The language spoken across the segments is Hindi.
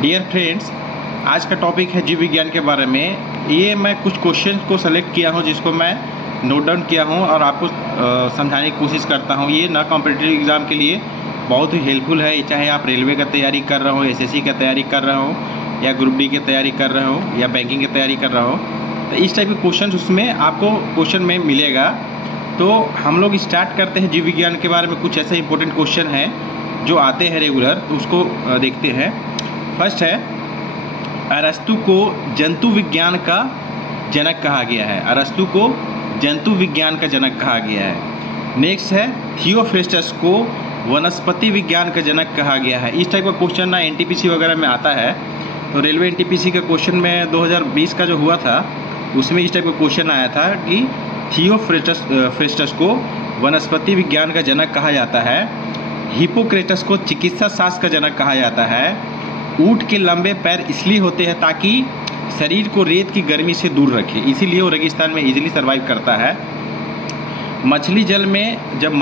डियर फ्रेंड्स, आज का टॉपिक है जीव विज्ञान के बारे में। ये मैं कुछ क्वेश्चन को सेलेक्ट किया हूँ जिसको मैं नोट डाउन किया हूँ और आपको समझाने की कोशिश करता हूँ। ये ना कॉम्पिटिटिव एग्ज़ाम के लिए बहुत ही हेल्पफुल है, चाहे आप रेलवे का तैयारी कर रहे हो, एसएससी का तैयारी कर रहे हो, या ग्रुप डी की तैयारी कर रहे हो, या बैंकिंग की तैयारी कर रहे हो। तो इस टाइप के क्वेश्चन उसमें आपको क्वेश्चन में मिलेगा। तो हम लोग स्टार्ट करते हैं जीव विज्ञान के बारे में। कुछ ऐसे इंपॉर्टेंट क्वेश्चन हैं जो आते हैं रेगुलर, तो उसको देखते हैं। फर्स्ट है, अरस्तु को जंतु विज्ञान का जनक कहा गया है। अरस्तु को जंतु विज्ञान का जनक कहा गया है। नेक्स्ट है, थियोफ्रेस्टस को वनस्पति विज्ञान का जनक कहा गया है। इस टाइप का क्वेश्चन ना एनटीपीसी वगैरह में आता है। तो रेलवे एनटीपीसी का क्वेश्चन में 2020 का जो हुआ था उसमें इस टाइप का क्वेश्चन आया था कि थियोफ्रेस्टस को वनस्पति विज्ञान का जनक कहा जाता है। हिपोक्रेटस को चिकित्सा शास्त्र का जनक कहा जाता है। ऊंट के लंबे पैर इसलिए होते हैं ताकि शरीर को रेत की गर्मी से दूर रखे, इसीलिए वो रेगिस्तान में इजीली सर्वाइव करता है। मछली जल में जब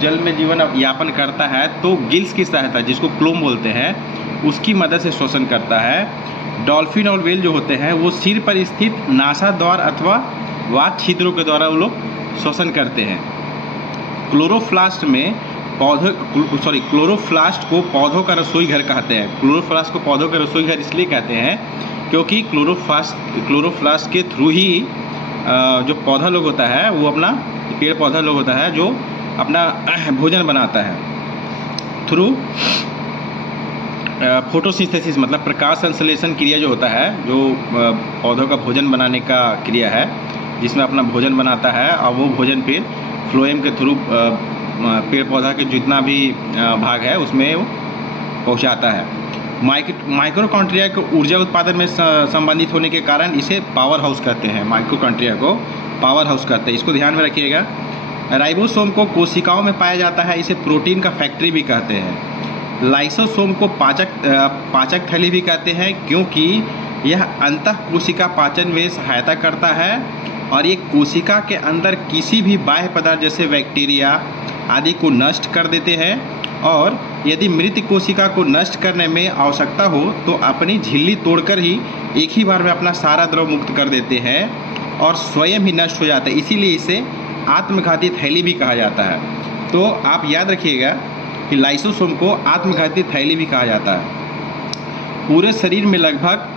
जल में जीवन यापन करता है तो गिल्स की सहायता, जिसको क्लोम बोलते हैं, उसकी मदद से श्वसन करता है। डॉल्फिन और व्हेल जो होते हैं वो सिर पर स्थित नासा द्वार अथवा वात छिद्रों के द्वारा वो लोग श्वसन करते हैं। क्लोरोप्लास्ट को पौधों का रसोई घर कहते हैं। क्लोरोप्लास्ट को पौधों का रसोई घर इसलिए कहते हैं क्योंकि क्लोरोप्लास्ट के थ्रू ही जो पौधा लोग होता है वो अपना पेड़ पौधा लोग होता है जो अपना भोजन बनाता है थ्रू फोटोसिंथेसिस, मतलब प्रकाश संश्लेषण क्रिया जो होता है, जो पौधों का भोजन बनाने का क्रिया है जिसमें अपना भोजन बनाता है और वो भोजन फिर फ्लोएम के थ्रू पेड़ पौधा के जितना भी भाग है उसमें वो पहुंचाता है। माइक्रोकॉन्ट्रिया को ऊर्जा उत्पादन में संबंधित होने के कारण इसे पावर हाउस कहते हैं। माइक्रोकॉन्ट्रिया को पावर हाउस कहते हैं, इसको ध्यान में रखिएगा। राइबोसोम को कोशिकाओं में पाया जाता है, इसे प्रोटीन का फैक्ट्री भी कहते हैं। लाइसोसोम को पाचक थैली भी कहते हैं क्योंकि यह अंतः कोशिका पाचन में सहायता करता है और ये कोशिका के अंदर किसी भी बाह्य पदार्थ जैसे बैक्टीरिया आदि को नष्ट कर देते हैं, और यदि मृत कोशिका को नष्ट करने में आवश्यकता हो तो अपनी झिल्ली तोड़कर ही एक ही बार में अपना सारा द्रव मुक्त कर देते हैं और स्वयं ही नष्ट हो जाता है, इसीलिए इसे आत्मघाती थैली भी कहा जाता है। तो आप याद रखिएगा कि लाइसोसोम को आत्मघाती थैली भी कहा जाता है। पूरे शरीर में लगभग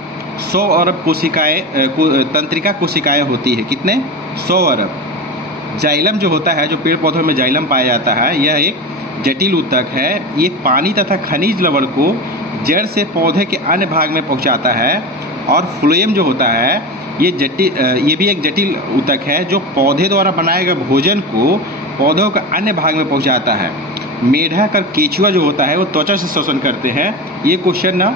100 अरब तंत्रिका कोशिकाएं होती है। कितने? 100 अरब। जाइलम जो होता है, जो पेड़ पौधों में जाइलम पाया जाता है, यह एक जटिल ऊतक है। ये पानी तथा खनिज लवण को जड़ से पौधे के अन्य भाग में पहुंचाता है। और फ्लोएम जो होता है ये भी एक जटिल ऊतक है जो पौधे द्वारा बनाए गए भोजन को पौधों के अन्य भाग में पहुंचाता है। मेढक और केचुआ जो होता है वो त्वचा से श्वसन करते हैं। ये क्वेश्चन ना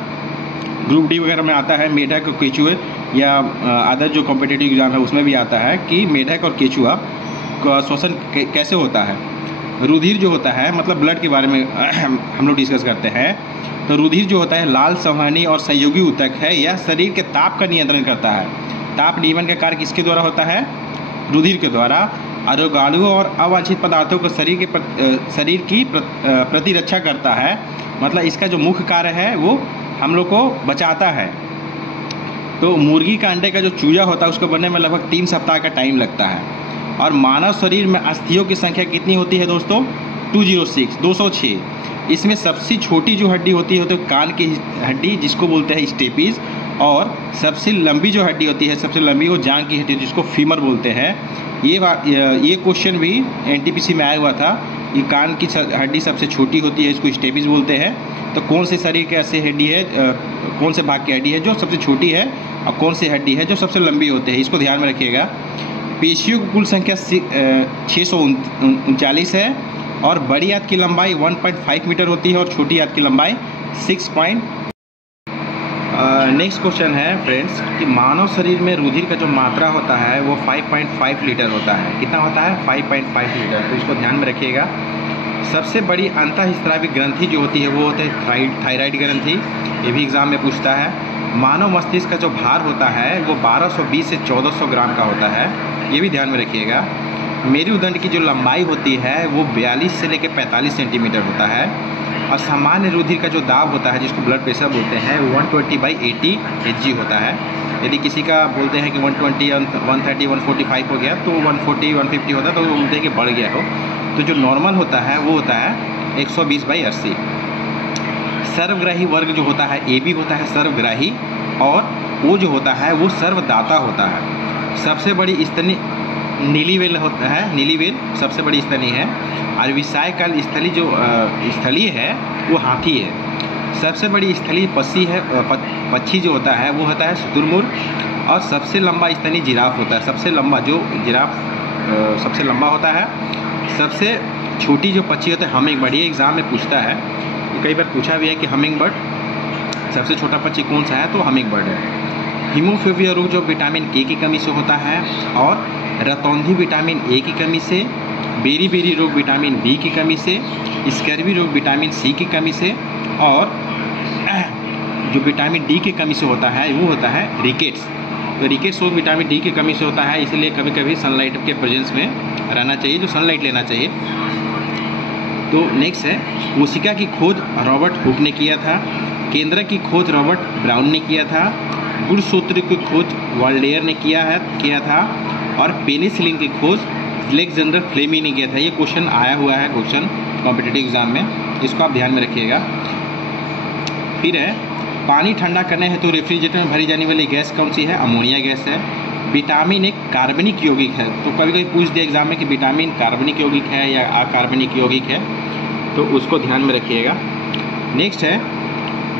ग्रुप डी वगैरह में आता है। मेढक और केचुए या अदर जो कॉम्पिटिटिव एग्जाम है उसमें भी आता है कि मेढक और केचुआ का श्वसन कैसे होता है। रुधिर जो होता है, मतलब ब्लड के बारे में हम लोग डिस्कस करते हैं। तो रुधिर जो होता है लाल संवहनी और सहयोगी ऊतक है। यह शरीर के ताप का नियंत्रण करता है। ताप नियमन का कार्य किसके द्वारा होता है? रुधिर के द्वारा। रोगाणुओं और अवांछित पदार्थों को शरीर की प्रतिरक्षा करता है। मतलब इसका जो मुख्य कार्य है वो हम लोग को बचाता है। तो मुर्गी का अंडे का जो चूजा होता है उसको बनने में लगभग 3 सप्ताह का टाइम लगता है। और मानव शरीर में अस्थियों की संख्या कितनी होती है दोस्तों? 206। इसमें सबसे छोटी जो हड्डी होती है तो कान की हड्डी जिसको बोलते हैं स्टेपीज, और सबसे लंबी जो हड्डी होती है, सबसे लंबी वो जांघ की हड्डी जिसको फीमर बोलते हैं। ये क्वेश्चन भी एनटीपीसी में आया हुआ था। ये कान की हड्डी सबसे छोटी होती है, इसको स्टेपीज बोलते हैं। तो कौन से शरीर के ऐसे हड्डी है, कौन से भाग की हड्डी है जो सबसे छोटी है और कौन सी हड्डी है जो सबसे लंबी होती है, इसको ध्यान में रखिएगा। पेशियों की कुल संख्या 639 है और बड़ी आंत की लंबाई 1.5 मीटर होती है और छोटी आंत की लंबाई 6. नेक्स्ट क्वेश्चन है फ्रेंड्स कि मानव शरीर में रुधिर का जो मात्रा होता है वो 5.5 लीटर होता है। कितना होता है? 5.5 लीटर। तो इसको ध्यान में रखिएगा। सबसे बड़ी अंतःस्रावी ग्रंथि जो होती है वो होता है थायराइड ग्रंथि। ये भी एग्जाम में पूछता है। मानव मस्तिष्क का जो भार होता है वो 1220 से 1400 ग्राम का होता है, ये भी ध्यान में रखिएगा। मेरुदंड की जो लंबाई होती है वो 42 से लेकर 45 सेंटीमीटर होता है। और सामान्य रुधिर का जो दाब होता है, जिसको ब्लड प्रेशर बोलते हैं, 120/80 Hg होता है। यदि किसी का बोलते हैं कि 120, 130, 145 हो गया, तो 140, 150 होता है, तो वो बोलते हैं कि बढ़ गया हो। तो जो नॉर्मल होता है वो होता है 120/80। सर्वग्राही वर्ग जो होता है, ए बी होता है सर्वग्राही, और ओ जो होता है वो सर्वदाता होता है। सबसे बड़ी स्तनी नीली वेल होता है, नीली वेल सबसे बड़ी स्तनी है। और विषायकाल स्थली जो स्थलीय है वो हाथी है। सबसे बड़ी स्थलीय पक्षी जो होता है वो होता है शुतुरमुर्ग। और सबसे लंबा स्तनी जिराफ होता है। सबसे लंबा जो जिराफ सबसे लंबा होता है। सबसे छोटी जो पक्षी होता है हमिंग बर्ड। ये एग्जाम में पूछता है, कई बार पूछा भी है कि हमिंग बर्ड सबसे छोटा पक्षी कौन सा है, तो हमिंग बर्ड है। हीमोफीलिया रोग जो विटामिन के की कमी से होता है, और रतौंधी विटामिन ए की कमी से, बेरी रोग विटामिन बी की कमी से, स्कर्वी रोग विटामिन सी की कमी से, और जो विटामिन डी की कमी से होता है वो होता है रिकेट्स। तो रिकेट्स रोग विटामिन डी की कमी से होता है, इसलिए कभी कभी सनलाइट के प्रेजेंस में रहना चाहिए, जो सनलाइट लेना चाहिए। तो नेक्स्ट है, कोशिका की खोज रॉबर्ट हुक ने किया था। केंद्र की खोज रॉबर्ट ब्राउन ने किया था। गुणसूत्र की खोज वाल्डेयर ने किया था। और पेनिसिलिन की खोज अलेक्जेंडर फ्लेमिंग ने किया था। ये क्वेश्चन आया हुआ है क्वेश्चन कॉम्पिटिटिव एग्जाम में, इसको आप ध्यान में रखिएगा। फिर है, पानी ठंडा करने हेतु तो रेफ्रिजरेटर में भरी जाने वाली गैस कौन सी है, अमोनिया गैस है। विटामिन एक कार्बनिक यौगिक है। तो कभी कभी पूछ दिया एग्जाम में कि विटामिन कार्बनिक यौगिक है या अकार्बनिक यौगिक है, तो उसको ध्यान में रखिएगा। नेक्स्ट है,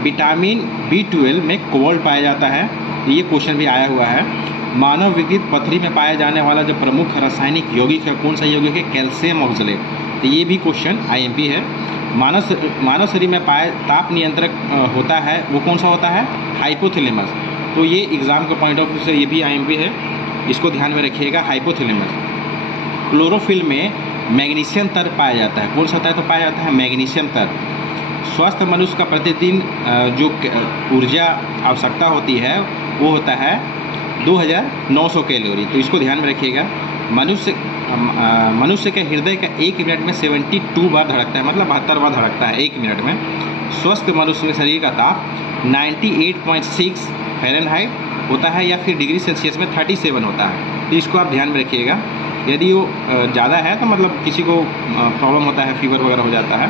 विटामिन B12 में कोबाल्ट पाया जाता है। ये क्वेश्चन भी आया हुआ है। मानव विकृत पथरी में पाया जाने वाला जो प्रमुख रासायनिक यौगिक है, कौन सा यौगिक है, कैल्शियम ऑक्सलेट। तो ये भी क्वेश्चन IMP है। मानव शरीर में पाया ताप नियंत्रक होता है, वो कौन सा होता है, हाइपोथैलेमस। तो ये एग्जाम के पॉइंट ऑफ व्यू से ये भी IMP है, इसको ध्यान में रखिएगा, हाइपोथैलेमस। क्लोरोफिल में मैग्नीशियम तर पाया जाता है, कौन सा होता है, तो पाया जाता है मैग्नीशियम तर। स्वस्थ मनुष्य का प्रतिदिन जो ऊर्जा आवश्यकता होती है वो होता है 2900 कैलोरी। तो इसको ध्यान में रखिएगा। मनुष्य के हृदय का 1 मिनट में 72 बार धड़कता है, मतलब 72 बार धड़कता है 1 मिनट में। स्वस्थ मनुष्य के शरीर का ताप 98.6 फ़ारेनहाइट होता है, या फिर डिग्री सेल्सियस में 37 होता है। तो इसको आप ध्यान में रखिएगा। यदि वो ज़्यादा है तो मतलब किसी को प्रॉब्लम होता है, फीवर वगैरह हो जाता है।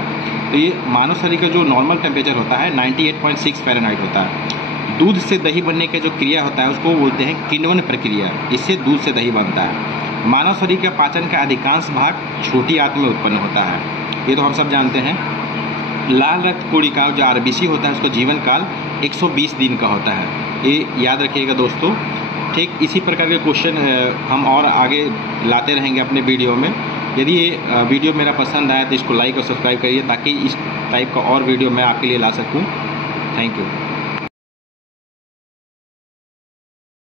तो ये मानव शरीर का जो नॉर्मल टेम्परेचर होता है 98.6 फ़ारेनहाइट होता है। दूध से दही बनने का जो क्रिया होता है उसको बोलते हैं किण्वन प्रक्रिया। इससे दूध से दही बनता है। मानव शरीर के पाचन का अधिकांश भाग छोटी आंत में उत्पन्न होता है, ये तो हम सब जानते हैं। लाल रक्त कोशिका जो RBC होता है उसका जीवन काल 120 दिन का होता है, ये याद रखिएगा दोस्तों। ठीक इसी प्रकार के क्वेश्चन हम और आगे लाते रहेंगे अपने वीडियो में। यदि ये वीडियो मेरा पसंद आया तो इसको लाइक और सब्सक्राइब करिए, ताकि इस टाइप का और वीडियो मैं आपके लिए ला सकूं। Thank you.